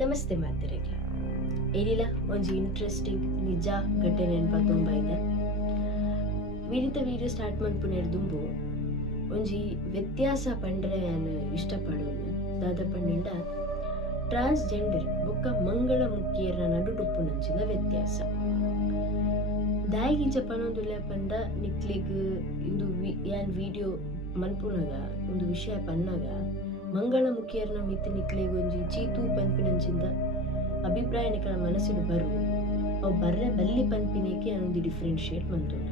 ನಮಸ್ತೆ ಮಾತಿರೆಗ್ಲ ಏನಿಲ್ಲ ಒಂಜಿ ಇಂಟ್ರೆಸ್ಟಿಂಗ್ ನಿಜ ಘಟನೆ ನೆನಪಾತೊಂಬ ಇದೆ. ವಿಡಿಯೋ ಸ್ಟಾರ್ಟ್ ಮನ್ಪುನೇರ್ ದುಂಬು ಒಂಜಿ ವ್ಯತ್ಯಾಸ ಪಂಡ್ರೆ ನಾನು ಇಷ್ಟಪಡೋನು ದಾದ ಪಂಡ ಟ್ರಾನ್ಸ್ಜೆಂಡರ್ ಬೊಕ್ಕ ಮಂಗಳ ಮುಖಿಯರ ನಡುಟುಪ್ಪು ನಂಚಿದ ವ್ಯತ್ಯಾಸ ದಾಯಿಗಿಂಚ ಪನೊಂದುಲೆ ಪಂಡ ನಿಕ್ಲಿಗ್ ಇಂದು ಯಾನ್ ವಿಡಿಯೋ ಮನ್ಪುನಾಗ ಒಂದು ವಿಷಯ ಪನ್ನಾಗ ಮಂಗಳ ಮುಖಿಯರ್ನ ಮಿತ್ತು ನಿಕ್ಲಿಗ್ ಒಂಜಿ ಚೀತು ಪನ್ಪಿನಂಚಿಂದ ಅಭಿಪ್ರಾಯ ನಿಕಲ ಮನಸ್ಸಿಡು ಬರು ಅವು ಬರ್ರೆ ಬಲ್ಲಿ ಪನ್ಪಿನೇಕೆ ಅನ್ನೊಂದು ಡಿಫ್ರೆನ್ಶಿಯೇಟ್ ಮಂತುಂಡ.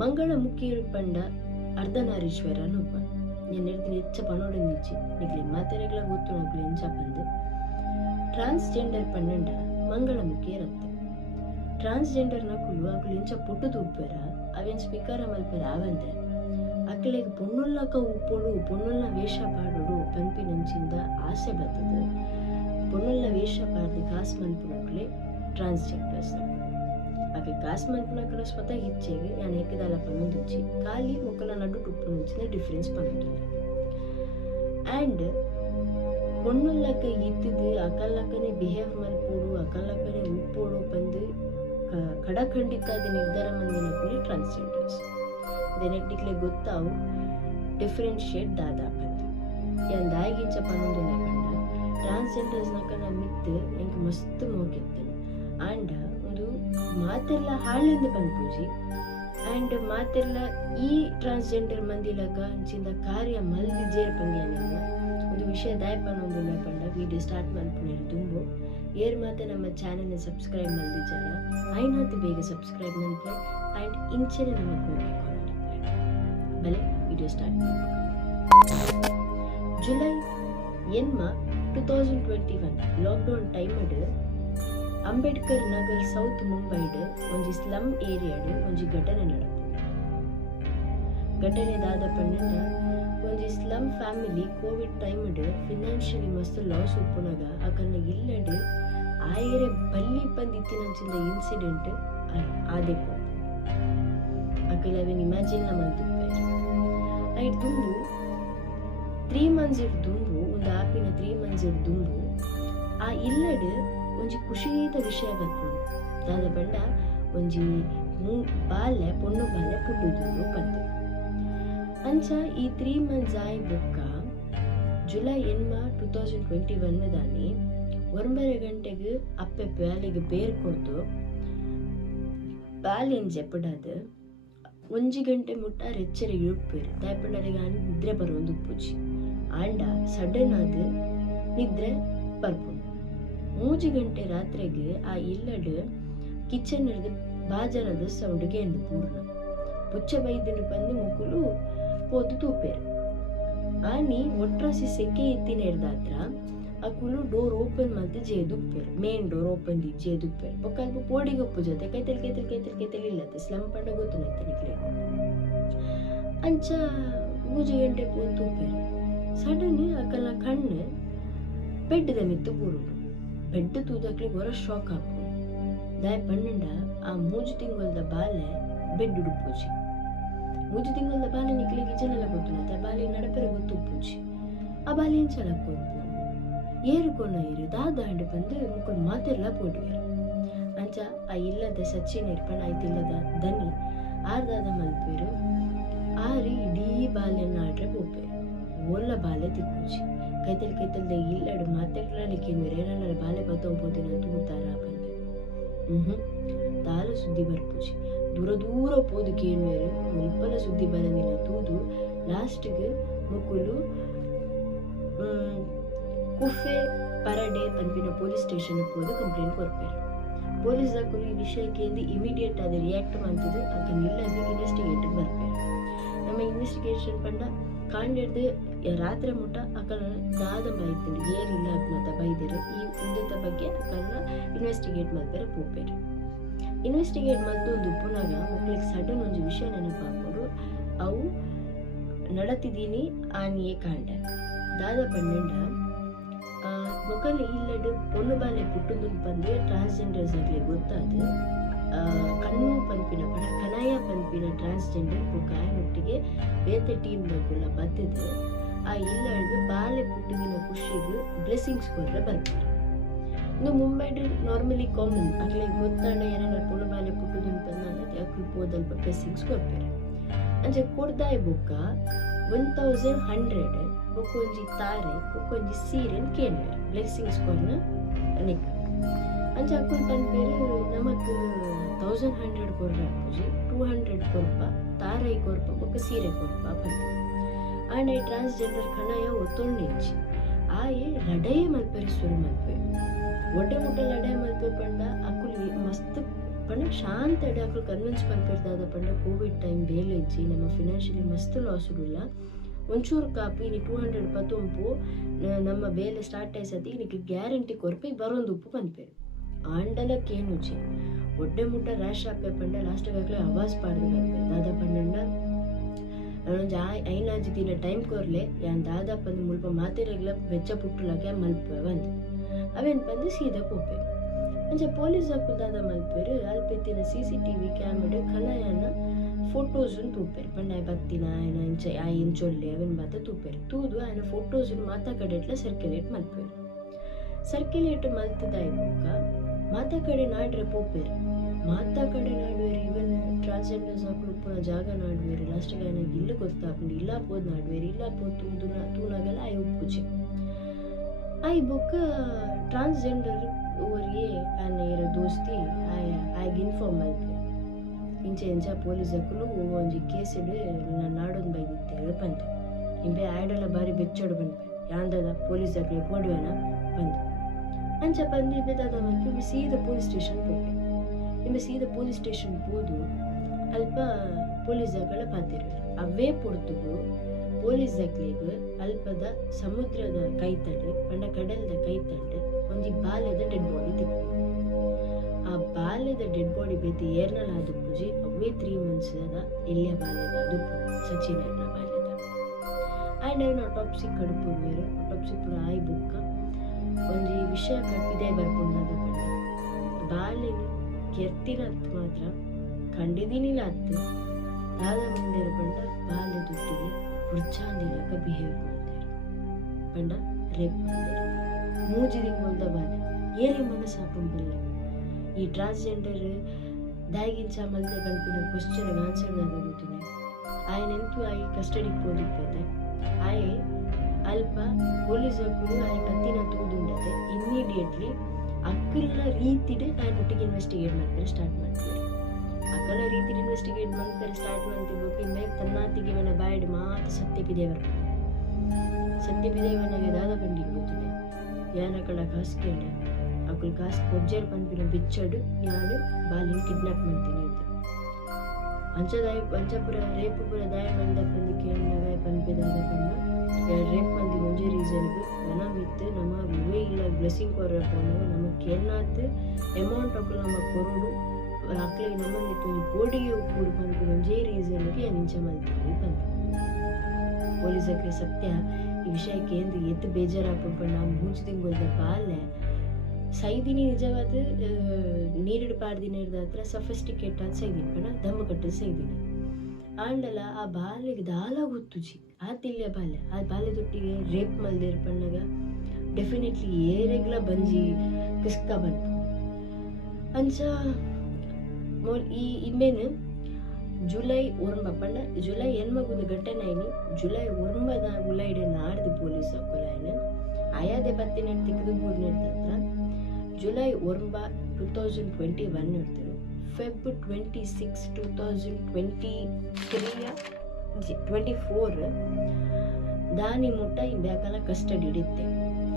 ಮಂಗಳ ಮುಖಿಯರು ಪಂಡ ಅರ್ಧನಾರೀಶ್ವರ ನೊಬ್ಬ ನಾನು ಹೇಳ್ತೀನಿ ಹೆಚ್ಚ ಪನೋಡಂದಿಚ್ಚಿ ನಿಕ್ಲಿ ಮಾತೆರೆಗಳ ಗೊತ್ತು ನಕ್ಲು ಎಂಚ ಪಂದು ಟ್ರಾನ್ಸ್ಜೆಂಡರ್ ಪಂಡ ಮಂಗಳ ಮುಖಿಯರತ್ತೆ. ಟ್ರಾನ್ಸ್ಜೆಂಡರ್ ನಕುಲು ಅಕುಲು ಎಂಚ ಪುಟ್ಟು ತುಪ್ಪೆರ ಅವೇನ್ ಸ್ವೀಕಾರ ಮಲ್ಪೆರ ಅವಂದೆ ಅಕ್ಕಳಿಗೆ ಪೊಣ್ಣುಲ್ಲಕ ಉಪ್ಪೋಡು ಪೊಣ್ಣುಲ್ಲ ವೇಷ ಪಾಡೋಡು ಪಂಪಿನಂಚಿಂದ ಆಸೆ ಬರ್ತದೆ. ಪೊಣ್ಣುಲ್ಲ ವೇಷ ಪಾಡಿ ಕಾಸು ಮನ್ಪುನಕ್ಲೆ ಟ್ರಾನ್ಸ್ಜೆಂಡರ್ಸ್ ಆಕೆ ಕಾಸು ಮನ್ಪುನಕಲ ಸ್ವತಃ ಇಚ್ಛೆಗೆ ನಾನು ಏಕದಾಲ ಪನ್ನೊಂದಿಚ್ಚಿ ಖಾಲಿ ಒಕ್ಕಲ ನಡು ಟುಪ್ಪು ನಂಚಿನ ಡಿಫ್ರೆನ್ಸ್ ಪನ್ನೊಂದಿಲ್ಲ. ಆ್ಯಂಡ್ ಪೊಣ್ಣುಲ್ಲಕ ಇತ್ತಿದ್ದು ಅಕಲ್ಲಕ್ಕನೆ ಬಿಹೇವ್ ಮಲ್ಪೋಡು ಅಕಲ್ಲಕ್ಕನೆ ಉಪ್ಪೋಡು ಬಂದು ಕಡಖಂಡಿತಾದ ನಿರ್ಧಾರ ಮಂದಿನ ಕೂಲಿ ಟ್ರಾನ್ಸ್ಜೆಂಡರ್ಸ್ ನೆಟ್ಟಿಕ್ಲೆ ಗೊತ್ತಾವು ಡಿಫ್ರೆನ್ಶಿಯೇಟ್ ದಾದಾಪಂತ ಯಾನ್ ದಾಯಿಗಿಂಚ ಪನ್ನೊಂದು ಪಂಡ ಟ್ರಾನ್ಸ್ಜೆಂಡರ್ಸ್ ನಕನ ಮಿತ್ತು ಎಂಕ್ ಮಸ್ತ್ ಮೋಕೆತ್ತನು ಆಂಡ ಒಂದು ಮಾತೆಲ್ಲ ಹಾಳೆಂದು ಪನ್ಪೂಜಿ ಆ್ಯಂಡ್ ಮಾತೆಲ್ಲ ಈ ಟ್ರಾನ್ಸ್ಜೆಂಡರ್ ಮಂದಿಲಕ ಅಂಚಿಂದ ಕಾರ್ಯ ಮಲ್ದಿಜೇರ್ ಪಂದ್ಯಾನೆಲ್ಲ ಒಂದು ವಿಷಯ ದಾಯ ಪನ್ನೊಂದು ಪಂಡ ವಿಡಿಯೋ ಸ್ಟಾರ್ಟ್ ಮಲ್ಪುನೇರು ತುಂಬು ಏರ್ ಮಾತೆ ನಮ್ಮ ಚಾನೆಲ್ನ ಸಬ್ಸ್ಕ್ರೈಬ್ ಮಲ್ದಿಜಾರ ಐನಾತು ಬೇಗ ಸಬ್ಸ್ಕ್ರೈಬ್ ಮಲ್ಪೆ ಆ್ಯಂಡ್ ಇಂಚನೆ ನಮ್ಮ ಹೋಗಿ ಬಲೆ ವಿಡಿಯೋ ಸ್ಟಾರ್ಟ್ ಮಾಡ್ಬೇಕು. ಜುಲೈ 2021 ಲಾಕ್ಡೌನ್ ಟೈಮಡ್ ಅಂಬೇಡ್ಕರ್ ನಗರ್ ಸೌತ್ ಮುಂಬೈಡ್ ಒಂಜಿ ಸ್ಲಮ್ ಏರಿಯಾಡ್ ಒಂಜಿ ಘಟನೆ ನಡಪು. ಘಟನೆ ದಾದ ಪಂಡ ಒಂಜಿ ಸ್ಲಮ್ ಫ್ಯಾಮಿಲಿ ಕೋವಿಡ್ ಟೈಮಡ್ ಫಿನಾನ್ಷಿಯಲಿ ಮಸ್ತ್ ಲಾಸ್ ಉಪ್ಪುನಾಗ ಅಕಲ್ನ ಇಲ್ಲಡ್ ಆಯರೆ ಬಲ್ಲಿ ಪಂದಿತ್ತಿನಂಚಿಂದ ಇನ್ಸಿಡೆಂಟ್ ಆದೆ ಪೋ ಅಕಲ್ ಅವೇನ್ ಇಮ್ಯಾಜಿನ್ ಮಂತು ಐಟ್ ದುಂಬು 3 months ಇಡ್ ದುಂಬು ಒಂದು ಆಪಿನ 3 months ಇಡ್ ದುಂಬು ಆ ಇಲ್ಲಡ್ ಒಂಜಿ ಖುಷಿದ ವಿಷಯ ಬರ್ಪುಂಡು ದಾದ ಪಂಡ ಒಂಜಿ ಬಾಲ್ಯ ಪೊಣ್ಣು ಬಾಲ್ಯ ಪುಟ್ಟುದು ಪಂದು ಅಂಚ ಈ 3 months ಆಯ್ ಬೊಕ್ಕ ಜುಲೈ 2021 ದಾನಿ 9 ಗಂಟೆಗೆ ಅಪ್ಪೆ ಬ್ಯಾಲಿಗೆ ಬೇರ್ ಕೊಡ್ತು ಬ್ಯಾಲಿನ್ ಜೆಪ್ಪಡಾದ 1 ಗಂಟೆ ಮುಟ್ಟ ರೆಚ್ಚರಿ ಇಳುಪ್ಪೇರು ದಾಯಪಂಡರಿಗೆ ನಿದ್ರೆ ಬರೋದು ಪೂಜಿ ಆಂಡ ಸಡನ್ ಆದ ನಿದ್ರೆ ಬರ್ಪುಂಡು. 3 ಗಂಟೆ ರಾತ್ರಿಗೆ ಆ ಇಲ್ಲಡ್ ಕಿಚನ್ ಹಿಡಿದು ಬಾಜನದ ಸೌಂಡ್ಗೆ ಎಂದು ಪೂರ್ಣ ಪುಚ್ಚ ಬೈದನು ಬಂದು ಮುಕ್ಕುಲು ಪೋದು ತೂಪೇರು ಆನಿ ಒಟ್ರಾಸಿ ಸೆಕೆ ಎತ್ತಿನ ಹಿಡ್ದಾತ್ರ ಆ ಕುಲು ಡೋರ್ ಓಪನ್ ಮತ್ತೆ ಜೇದುಪ್ಪೇರು ಮೇನ್ ಡೋರ್ ಓಪನ್ ದಿ ಜೇದುಪ್ಪೇರು ಬೊಕ್ಕ ಪೋಡಿಗೊಪ್ಪು ಜೊತೆ ಕೈತಲ್ ಇಲ್ಲತ್ತೆ ಸ್ಲಮ್ ಪಂಡ ಗೊತ್ತು ನಿಕ್ಲೆ ಅಂಚ 3 ಗಂಟೆ ಪೋದು ತೂಪೇರು ಸಡನ್ ಅಕಲ್ನ ಕಣ್ಣು ಬೆಡ್ದ ಮಿತ್ತು ಪೂರುಂಡು ಬೆಡ್ ತೂದಕ್ಲೆ ಹೊರ ಶಾಕ್ ಹಾಕು ದಾಯ ಪನ್ನಂಡ ಆ 3 ತಿಂಗಳದ ಬಾಲೆ ಬೆಡ್ ಉಡುಪೂಜಿ 3 ತಿಂಗಳದ ಬಾಲೆ ನಿಕ್ಲೆ ಕಿಚನೆಲ್ಲ ಗೊತ್ತು ಬಾಲೆ ನಡಪೆರ ಗೊತ್ತು ಪೂಜಿ ಆ ಬಾಲೆ ಎಂಚಲ ಕೊಡ್ಪು ಏರುಕೊನ ಏರು ದಾದಾಂಡ ಬಂದು ಮುಕ್ಕೊಂಡು ಮಾತೆಲ್ಲ ಪೋಡುವೇರು ಅಂಚ ಆ ಇಲ್ಲದ ಸಚಿನ್ ಇರ್ಪಣ ಆಯ್ತಿಲ್ಲದ ದನಿ ಆರ್ದಾದ ಮಲ್ಪೇರು ಆರಿ ಇಡೀ ಬಾಲ್ಯನ್ನ ಆಡ್ರೆ ಪೋಪೇರು ಒಲ್ಲ ಬಾಲೆ ತಿಕ್ಕೂಜಿ ಕೈತಲ್ದ ಇಲ್ಲಡು ಮಾತೆಗಳಲಿಕ್ಕೆ ಏನಾರ ಬಾಲೆ ಬತ್ತೋಗ್ಬೋದೇನೋ ತೂತಾರ ಬಂದೆ ತಾಲ ಸುದ್ದಿ ಬರ್ಪೂಜಿ ದೂರ ಪೋದಕ್ಕೆ ಏನ್ವೇರು ಮುಲ್ಪಲ ಸುದ್ದಿ ಬರಂದಿಲ್ಲ ತೂದು ಲಾಸ್ಟ್ಗೆ ಮುಕ್ಕುಲು ಕುಫೆ ಪರಡೆ ಪಂಪಿನ ಪೊಲೀಸ್ ಸ್ಟೇಷನ್ ಹೋದು ಕಂಪ್ಲೇಂಟ್ ಕೊಡ್ಪೇರು. ಪೊಲೀಸ್ ಹಾಕಲು ಈ ವಿಷಯಕ್ಕೆ ಇಮಿಡಿಯೇಟ್ ಆದ ರಿಯಾಕ್ಟ್ ಮಾಡ್ತಿದ್ದು ಅದನ್ನ ಇಲ್ಲದೆ ಇನ್ವೆಸ್ಟಿಗೇಟ್ ಬರ್ಪೇರು. ನಮ್ಮ ಇನ್ವೆಸ್ಟಿಗೇಷನ್ ಪಂಡ ಕಾಂಡಿಡ್ದು ರಾತ್ರಿ ಮುಟ್ಟ ಅಕಲ್ನ ದಾದ ಬೈತಿಂಡು ಏರಿಲ್ಲ ಮತ್ತ ಬೈದಿರು ಈ ಉದ್ದದ ಬಗ್ಗೆ ಅಕಲ್ನ ಇನ್ವೆಸ್ಟಿಗೇಟ್ ಮಾಡ್ತಾರೆ ಪೋಪೇರು. ಇನ್ವೆಸ್ಟಿಗೇಟ್ ಮಾಡ್ದು ಒಂದು ಉಪ್ಪುನಾಗ ಮಕ್ಕಳಿಗೆ ಸಡನ್ ಒಂದು ವಿಷಯ ನೆನಪಾಕೊಂಡು ಅವು ನಡತಿದ್ದೀನಿ ಆನಿಯೇ ಕಾಂಡ ದಾದ ಪನ್ನಂಡ ಮೊಕಲ್ ಇಲ್ಲಡ್ ಪೊಣ್ಣು ಬಾಲೆ ಪುಟ್ಟುದು ಬಂದು ಟ್ರಾನ್ಸ್ಜೆಂಡರ್ಸ್ ಆಗಲಿ ಗೊತ್ತಾದ ಕಣ್ಣು ಪಂಪಿನ ಕನಾಯ ಪಂಪಿನ ಟ್ರಾನ್ಸ್ಜೆಂಡರ್ ಕಾಯನೊಟ್ಟಿಗೆ ಬೇತೆ ಟೀಮ್ ಬಗ್ಗುಲ್ಲ ಬದ್ದದು ಆ ಇಲ್ಲಡ್ದು ಬಾಲೆ ಪುಟ್ಟಿಗಿನ ಖುಷಿಗೆ ಬ್ಲೆಸ್ಸಿಂಗ್ಸ್ ಕೊರ್ರೆ ಬರ್ತಾರೆ. ಇನ್ನು ಮುಂಬೈಡ್ ನಾರ್ಮಲಿ ಕಾಮನ್ ಅಕ್ಲೆ ಗೊತ್ತಾಂಡ ಏನಾರ ಪುಣ ಬಾಲೆ ಪುಟ್ಟುದು ಅಂತಂದ್ರೆ ಅಕ್ಲು ಪೋದಲ್ಪ ಬ್ಲೆಸ್ಸಿಂಗ್ಸ್ ಕೊಡ್ತಾರೆ. ಅಂಚೆ ಕೊಡ್ದಾಯ್ ಬೊಕ್ಕ 1100 ಬೊಕ್ಕೊಂಜಿ ತಾರೆ ಬೊಕ್ಕೊಂಜಿ ಸೀರೆನ್ ಕೇಂದ್ರ ಬ್ಲೆಸ್ಸಿಂಗ್ಸ್ ಕೊರ್ನ ನಿಕ್ ಅಂಚೆ ಅಕ್ಕುಲ್ ಪನ್ಪೇರು ನಮಕ್ 1100 ಕೊರ್ರೆ ಅಪ್ಪುಜಿ 200 ಕೊರ್ಪ ತಾರೈ ಕೊರ್ಪ ಬೊಕ್ಕ ಸೀರೆ ಕೊರ್ಪ ಬಂದ ಆಂಡ ಈ ಟ್ರಾನ್ಸ್ಜೆಂಡರ್ ಕಣಯ ಒತ್ತೊಂಡಿಂಚಿ ಆಯೆ ಲಡಯ ಮಲ್ಪೆರೆ ಸುರು ಮಲ್ಪೆ ಒಡ್ಡೆ ಮುಟ್ಟ ಲಡಯ ಮಲ್ಪೆ ಪಂಡ ಅಕ್ಕುಲ್ ಮಸ್ತ್ ಪಂಡ ಶಾಂತ ಅಡಿ ಅಕ್ಕುಲ್ ಕನ್ವಿನ್ಸ್ ಮಲ್ಪೆರ್ದಾದ ಪಂಡ ಕೋವಿಡ್ ಟೈಮ್ ಬೇಲೆ ಇಜ್ಜಿ ನಮ್ಮ ಫಿನಾನ್ಷಿಯಲಿ ಮಸ್ತ್ ಲಾಸ್ ಉಡುಲ್ಲ ಒಂಚೂರು ಕಾಪಿ ನೀ 200 ಪತ್ತೊಂಪು ನಮ್ಮ ಬೇಲೆ ಸ್ಟಾರ್ಟ್ ಆಯ್ಸತಿ ನಿಕ್ಕೆ ಗ್ಯಾರಂಟಿ ಕೊರ್ಪೆ ಬರೋಂದು ಉಪ್ಪು ಪನ್ಪೇರು ಆಂಡಲಕ್ಕೇನುಜಿ ಒಡ್ಡೆ ಮುಟ್ಟ ರ್ಯಾಶ್ ಆಪೆ ಪಂಡ ಲಾಸ್ಟ್ ಆಗಲೇ ಅವಾಜ್ ಪಾಡ್ದು ಬರ್ಪೆ ದಾದ ಪಂಡ ನಾನೊಂದು ಐನಾಜು ದಿನ ಟೈಮ್ ಕೊರ್ಲೆ ಯಾನ್ ದಾದ ಪಂದು ಮುಲ್ಪ ಮಾತೆರೆಗ್ಲ ಬೆಚ್ಚ ಪುಟ್ಟುಲಕ್ಕೆ ಮಲ್ಪೆ ಬಂದು ಅವೇನು ಬಂದು ಸೀದಾ ಪೋಪೆ ಅಂಚೆ ಪೊಲೀಸ್ ಹಾಕುದಾದ ಮಲ್ಪೇರು ಅಲ್ಪೆತ್ತಿನ CCTV ಕ್ಯಾಮೆರಾ ಕನಯನ ಫೋಟೋಸ್ ತೂಪೇರು ಪಂಡ ಬತ್ತಿನ ಆಯ್ನ ಇಂಚೆ ಆ ಇಂಚೊಲ್ಲೆ ಅವೇನು ಬಾತ ತೂಪೇರು ತೂದು ಆಯ್ನ ಫೋಟೋಸ್ ಮಾತಾ ಕಡೆಟ್ಲ ಸರ್ಕ್ಯುಲೇಟ್ ಮಲ್ಪೇರು ಸರ್ಕ್ಯುಲೇಟ್ ಮಲ್ತದಾಯ್ಕ ಮಾತಾ ಕಡೆ ನಾಡ್ರೆ ಪೋಪೇರು ಮಾತಾ ಕಡೆ ನಾಡುವೇರು ಇವನ್ ಟ್ರಾನ್ಸ್ಜೆಂಡರ್ಸ್ ಹಾಕೊಂಡು ಪುನಃ ಜಾಗ ನಾಡುವೇರು ಲಾಸ್ಟಿಗೆ ನನಗೆ ಇಲ್ಲ ಗೊತ್ತಾಪುಂಡು ಇಲ್ಲ ಪೋದ್ ನಾಡುವೇರು ಇಲ್ಲ ಪೋದ್ ತೂನಾಗಲ್ಲ ಆಯ್ ಉಪ್ಪುಜೆ ಆಯ್ ಬೊಕ್ಕ ಟ್ರಾನ್ಸ್ಜೆಂಡರ್ ಓರಿಗೆ ಆಯ್ನ ಇರ ದೋಸ್ತಿ ಆಯ್ಗೆ ಇನ್ಫಾರ್ಮ್ ಮಲ್ಪೆ ಇಂಚೆ ಇಂಚ ಪೊಲೀಸ್ ಹಾಕಲು ಒಂಜಿ ಕೇಸ್ ಇಡು ನಾನು ನಾಡೊಂದು ಬೈದಿತ್ತೆ ಬಂದೆ ಇಂಬೆ ಆಯ್ಡೆಲ್ಲ ಬಾರಿ ಬೆಚ್ಚಡು ಬಂದ್ಪೆ ಯಾಂದದ ಪೊಲೀಸ್ ಹಾಕಲಿ ಕೊಡುವೆನ ಬಂದು ಅಂಚ ಬಂದು ಇಬ್ಬದಾದ ಮಲ್ಪೆ ಸೀದಾ ಪೊಲೀಸ್ ಸ್ಟೇಷನ್ ಹೋಗಿ ನಿಮಗೆ ಸೀದಾ ಪೊಲೀಸ್ ಸ್ಟೇಷನ್ ಹೋದು ಅಲ್ಪ ಪೊಲೀಸ್ ಜಾಗಗಳ ಪಾತಿರು ಅವೇ ಪೊಡ್ತುಗು ಪೊಲೀಸ್ ಜಾಗಲಿಗೆ ಅಲ್ಪದ ಸಮುದ್ರದ ಕೈತಂಡು ಪಂಡ ಕಡಲದ ಕೈತಂಡು ಒಂಜಿ ಬಾಲ್ಯದ ಡೆಡ್ ಬಾಡಿ ತಿಕ್ಕು ಆ ಬಾಲ್ಯದ ಡೆಡ್ ಬಾಡಿ ಬೇತಿ ಏರ್ನಲ ಅದು ಪೂಜಿ ಅವೇ 3 months ಅದ ಇಲ್ಲಿಯ ಬಾಲ್ಯದ ಅದು ಸಚಿನರ್ನ ಬಾಲ್ಯದ ಆ್ಯಂಡ್ ಅವನು ಆಟೋಪ್ಸಿ ಕಡುಪು ಬೇರೆ ಆಟೋಪ್ಸಿ ಪುರ ಆಯ್ ಬುಕ್ಕ ಒಂಜಿ ವಿಷಯ ಕಟ್ಟಿದೆ ಬರ್ಕೊಂಡಾದ ಪಂಡ ಬಾಲ್ಯನ ಕೆರ್ತಿನ ಹತ್ತು ಮಾತ್ರ ಕಂಡಿದ್ದೀನಿಲ್ಲ ಹತ್ತು ದಾದ ಮುಂದೆ ಪಂಡ ಬಾಲ್ಯ ದುಡ್ಡಿಗೆ ಹುಡ್ಚಾಂದಿಲಾಕ ಬಿಹೇವ್ ಮಾಡ್ತಾರೆ ಪಂಡ ರೇಪ್ ಮಾಡ್ತಾರೆ ಮೂಜಿದಿಂಗ್ ಹೋದ ಬಾಲ್ಯ ಏರಿ ಮನಸ್ಸಾಪಂಬಲ್ಲ ಈ ಟ್ರಾನ್ಸ್ಜೆಂಡರ್ ದಾಗಿಂಚ ಮಲ್ತೆ ಕಲ್ಪಿನ ಕ್ವಶನ್ಗೆ ಆನ್ಸರ್ ಗೊತ್ತಿದೆ ಆಯ್ನೆಂತೂ ಆಯಿ ಕಸ್ಟಡಿಗೆ ಹೋದಿಪ್ಪತ್ತೆ ಆಯೆ ಅಲ್ಪ ಪೊಲೀಸ್ ಹಾಕುದು ಆಯ್ ಕತ್ತಿನ ತೂದುಂಡತೆ ಇಮ್ಮಿಡಿಯೇಟ್ಲಿ ಅಕ್ಕಲ ರೀತಿಡ್ ನಾನು ಒಟ್ಟಿಗೆ ಇನ್ವೆಸ್ಟಿಗೇಟ್ ಮಾಡ್ತಾರೆ ಸ್ಟಾರ್ಟ್ ಮಾಡ್ತಾರೆ ಅಕ್ಕಲ ರೀತಿಡ್ ಇನ್ವೆಸ್ಟಿಗೇಟ್ ಮಾಡ್ತಾರೆ ಸ್ಟಾರ್ಟ್ ಮಾಡ್ತಿರ್ಬೇಕು ಮೇಲೆ ತನ್ನಾತಿಗೆ ಮನೆ ಬ್ಯಾಡ್ ಮಾತು ಸತ್ಯಪಿದೇವನಿಗೆ ದಾದ ಪಂಡಿಗೆ ಗೊತ್ತಿದೆ ಯಾನ ಕಡ ಕಾಸು ಕೇಳಿ ಅಕ್ಕಳು ಕಾಸು ಕೊಜ್ಜರ್ ಪಂಪಿನ ಬಿಚ್ಚಡು ಯಾರು ಬಾಲಿನ ಕಿಡ್ನಾಪ್ ಮಾಡ್ತೀನಿ ಅಂತ ಅಂಚಪುರ ರೇಪು ಪುರ ದಾಯ ಬಂದ ಪಂದಿ ಕೇಳಿದಾಗ ಪಂಪಿದಾದ ಪಂಡ ರೇಪ್ ಮಂದಿ ಮುಂಜೆ ರೀಸನ್ಗೆ ನನ್ನ ಮಿತ್ತು ನಮ್ಮ ವಿವೇ ಇಲ್ಲ ಬ್ಲೆಸ್ಸಿಂಗ್ ಕೊರ ಪೋನಾಗ ನಮಗೆ ಕೇನಾತ್ ಅಮೌಂಟ್ ಅಕ್ಕಳು ನಮ್ಮ ಕೊರೋಡು ಅಕ್ಕಳಿಗೆ ನಮ್ಮ ಮಿತ್ತು ಬೋಡಿಗೆ ಕೂಡು ಪಂಪಿ ಮುಂಜೆ ರೀಸನ್ಗೆ ನಿಂಚ ಮಲ್ತೀವಿ ಪಂಪಿ ಪೊಲೀಸಕ್ಕೆ ಸತ್ಯ ಈ ವಿಷಯಕ್ಕೆ ಎಂದು ಎತ್ತು ಬೇಜಾರಾಗ್ಕೊಂಡು ನಾವು ಮೂಜ್ದಿಂಗೋದ ಬಾಲ್ಯ ಸೈದಿನಿ ನಿಜವಾದ ನೀರಿಡು ಪಾಡ್ದಿನ ಇರ್ದ ಹತ್ರ ಸಫಿಸ್ಟಿಕೇಟ್ ಆದ ಸೈದಿನಿ ಕಣ ದಮ್ಮ ಕಟ್ಟದ ಸೈದಿನಿ ಆಂಡಲ ಆ ಬಾಲ್ಯಗೆ ದಾಲ ಗೊತ್ತುಜಿ ಆತಿಲ್ಯ ಬಾಲ್ಯ ಆ ಬಾಲ್ಯದೊಟ್ಟಿಗೆ ರೇಪ್ ಮಲ್ದೇರ್ ಪಣ್ಣಗ ಡೆಫಿನೆಟ್ಲಿ ಏರೆಗ್ಲ ಬಂಜಿ ಕಿಸ್ಕ ಬಂತು ಅಂಚ ಈ ಇಮ್ಮೇನು ಜುಲೈ 1 ಪಂಡ ಜುಲೈ ಎನ್ಮಗುದ ಘಟನೆನಿ ಜುಲೈ 9 ಉಲೈಡೆ ನಾಡ್ದು ಪೊಲೀಸ್ ಹಾಕೋಲಾಯ್ನ ಆಯಾದೆ ಬತ್ತಿನ ತಿಕ್ಕದು ಮೂರನೇ ಹತ್ರ ಜುಲೈ 1 2021 ಇರ್ತದೆ ಫೆಬ್ 26 2024 దాని ముట్ట ఇందాకల కస్టడీ ఇడితే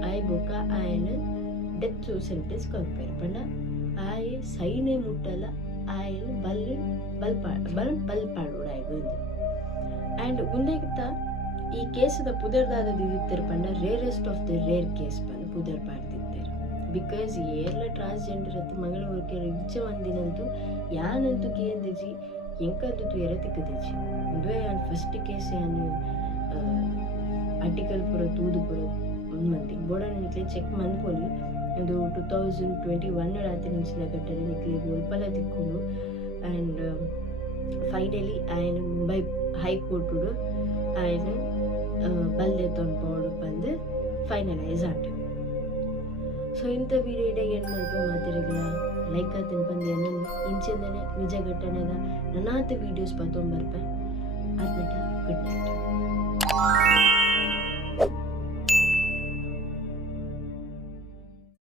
ఆయ బొక్క ఆయన డెత్ సెంటెన్స్ కొరిపారు పండ ఆయ సైనే ముట్టల ఆయన ಬಲ್ಪಾಡೋಡು ಆಯ್ಬೋದು ಆ್ಯಂಡ್ ಮುಂದೆಗಿತ್ತ ಈ ಕೇಸದ ಪುದರ್ದಾದದ್ದು ಇದಿತ್ತಾರೆ ಪಂಡ rarest of the rare case ಬಂದು ಪುದರ್ ಪಾಡ್ತಿದ್ದಾರೆ ಬಿಕಾಸ್ ಏರ್ಲ ಟ್ರಾನ್ಸ್ಜೆಂಡರ್ ಹತ್ತು ಮಂಗಳೂರಿಗೆ ರಿಚ್ಚ ಒಂದಿನಂತೂ ಯಾನಂತೂ ಕೇಂದಿಜಿ ಎಂಕಂತೂ ಎರ ತಿಕ್ಕದಿಜಿ ಮದುವೆ ಯಾನ್ ಫಸ್ಟ್ ಕೇಸ್ ಯಾನು ಆರ್ಟಿಕಲ್ ಪುರ ತೂದು ಪುರ ಮಂದಿ ಬೋಡನಿಕ್ಲೆ ಚೆಕ್ ಮನ್ಪೊಲಿ ಅದು 2021 ಆತ ನಿಂಚಿನ ಘಟನೆ ನಿಕ್ಲಿ ಗೋಲ್ಪಲ ತಿಕ್ಕೊಂಡು ಆ್ಯಂಡ್ ಫೈನಲಿ ఆయన ಮುಂಬೈ ಹೈಕೋರ್ಟ್ ఆయన ಬಲ್ಲೆ ತೊಂಡ್ಪೋಡು ಬಂದು ಫೈನಲೈಸ್ ಆಟೆ. ಸೊ ಇಂಥ ವಿಡಿಯೋ ಇಡೀ ಏನು ಮಾಡ್ಬೇಕು ಮಾತಿರಲಿಲ್ಲ ಲೈಕ್ ಆತನ ಬಂದು ನನ್ನ ಇಂಚಿಂದನೇ ನಿಜ ಘಟನೆದ ನನ್ನಾತ ವೀಡಿಯೋಸ್ ಬರ್ಪೆ. ಅದನ್ನ ಗುಡ್ ನೈಟ್.